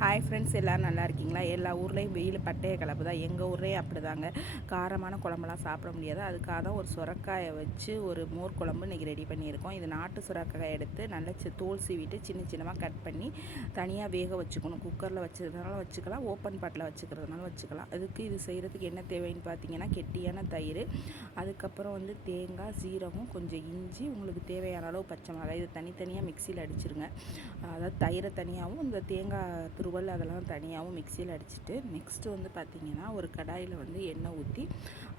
Hi friends, எல்லோரும் நல்லா இருக்கீங்களா? எல்லா ஊர்லேயும் வெயில் பட்டைய கலப்பு தான். எங்கள் ஊர்லேயும் அப்படி தாங்க. காரமான குழம்புலாம் சாப்பிட முடியாது. அதுக்காக தான் ஒரு சுரக்காயை வச்சு ஒரு மோர் குழம்பு இன்றைக்கி ரெடி பண்ணியிருக்கோம். இது நாட்டு சுரக்காயை எடுத்து நல்லா தோல் சீவிட்டு சின்ன சின்னமாக கட் பண்ணி தனியாக வேக வச்சுக்கணும். குக்கரில் வச்சுக்கிறதுனால வச்சுக்கலாம், ஓப்பன் பாட்டில் வச்சுக்கிறதுனால வச்சுக்கலாம். அதுக்கு இது செய்கிறதுக்கு என்ன தேவைன்னு பார்த்தீங்கன்னா, கெட்டியான தயிர், அதுக்கப்புறம் தேங்காய், சீரகம், கொஞ்சம் இஞ்சி, உங்களுக்கு தேவையான அளவு பச்சை மிளகாய். இது தனித்தனியாக மிக்சியில் அடிச்சிருங்க. அதாவது தயிரை தனியாகவும் இந்த தேங்காய் துருவல் அதெல்லாம் தனியாகவும் மிக்சியில் அடிச்சுட்டு, நெக்ஸ்ட்டு பார்த்திங்கன்னா ஒரு கடாயில் எண்ணெய் ஊற்றி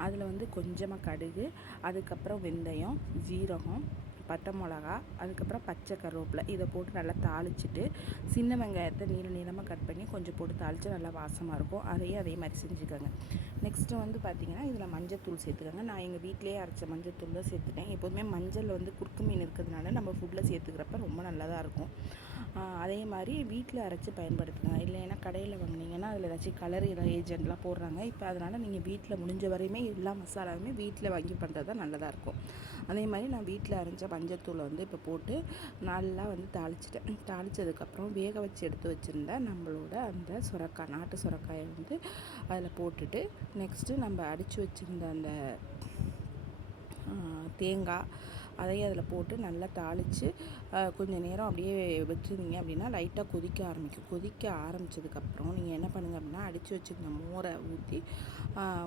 அதில் கொஞ்சமாக கடுகு, அதுக்கப்புறம் வெந்தயம், ஜீரகம், பட்டை மிளகா, அதுக்கப்புறம் பச்சை கருவேப்பிலை இதை போட்டு நல்லா தாளிச்சிட்டு, சின்ன வெங்காயத்தை நீள நீளமாக கட் பண்ணி கொஞ்சம் போட்டு தாளித்து நல்லா வாசமாக இருக்கும். அதே மாதிரி செஞ்சுக்கோங்க. நெக்ஸ்ட்டு பார்த்திங்கன்னா இதில் மஞ்சத்தூள் சேர்த்துக்கோங்க. நான் எங்கள் வீட்டிலேயே அரைச்ச மஞ்சத்தூள் தான் சேர்த்துட்டேன். எப்போதுமே மஞ்சள் குறுக்கு மீன் இருக்கிறதுனால நம்ம ஃபுட்டில் சேர்த்துக்கிறப்ப ரொம்ப நல்லா தான் இருக்கும். அதே மாதிரி வீட்டில் அரைச்சி பயன்படுத்துங்க. இல்லைன்னா கடையில் வாங்கினீங்கன்னா அதில் ஏதாச்சும் கலர் ஏஜென்ட்லாம் போடுறாங்க. இப்போ அதனால் நீங்கள் வீட்டில் முடிஞ்ச வரையுமே எல்லா மசாலாவுமே வீட்டில் வாங்கி பண்ணுறது தான் நல்லதாக இருக்கும். அதே மாதிரி நான் வீட்டில் அரைச்ச மஞ்சத்தூளை இப்போ போட்டு நல்லா தாளிச்சிட்டேன். தாளித்ததுக்கப்புறம் வேக வச்சு எடுத்து வச்சுருந்த நம்மளோட அந்த சுரக்காய், நாட்டு சுரக்காயை அதில் போட்டுட்டு, நெக்ஸ்ட்டு நம்ம அடித்து வச்சுருந்த அந்த தேங்காய் அதையும் அதில் போட்டு நல்லா தாளித்து கொஞ்சம் நேரம் அப்படியே வச்சுருந்தீங்க அப்படின்னா லைட்டாக கொதிக்க ஆரம்பிக்கும். கொதிக்க ஆரம்பித்ததுக்கப்புறம் நீங்கள் என்ன பண்ணுங்கள் அப்படின்னா, அடித்து வச்சுருந்த மோரை ஊற்றி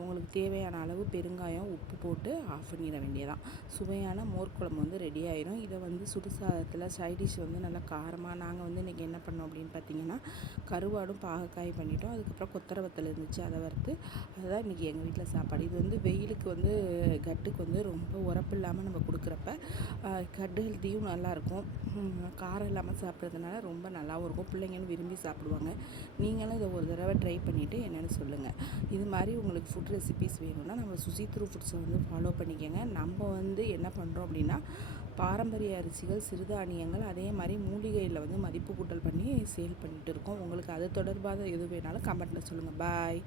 உங்களுக்கு தேவையான அளவு பெருங்காயம், உப்பு போட்டு ஆஃப் பண்ணிட வேண்டியதான். சுவையான மோர் குழம்பு ரெடி ஆயிடும். இதை சுடு சாதத்தில் சைடிஷ் நல்லா காரமாக நாங்கள் இன்றைக்கி என்ன பண்ணோம் அப்படின்னு பார்த்தீங்கன்னா, கருவாடும் பாகக்காய் பண்ணிட்டோம். அதுக்கப்புறம் கொத்தரவத்தல் இருந்துச்சு, அதை வறுத்து அதுதான் இன்றைக்கி எங்கள் வீட்டில் சாப்பாடு. இது வெயிலுக்கு கட்டுக்கு ரொம்ப உரப்பு இல்லாமல் நம்ம கொடுக்குறப்ப கட்டு ஹெல்த்தியும் நல்லாயிருக்கும். காரம் இல்லாமல் சாப்பிட்றதுனால ரொம்ப நல்லாவும் இருக்கும். பிள்ளைங்களும் விரும்பி சாப்பிடுவாங்க. நீங்களும் இதை ஒரு தடவை ட்ரை பண்ணிவிட்டு என்னென்னு சொல்லுங்கள். இது மாதிரி உங்களுக்கு ஃபுட் ரெசிபீஸ் வேணும்னா நம்ம சுசித்ரு ஃபுட்ஸை ஃபாலோ பண்ணிக்கோங்க. நம்ம என்ன பண்ணுறோம் அப்படின்னா, பாரம்பரிய அரிசிகள், சிறுதானியங்கள், அதே மாதிரி மூலிகையில் மதிப்பு கூட்டல் பண்ணி சேல் பண்ணிகிட்டு இருக்கோம். உங்களுக்கு அது தொடர்பாக எது வேணாலும் கமெண்ட்டில் சொல்லுங்கள். பாய்.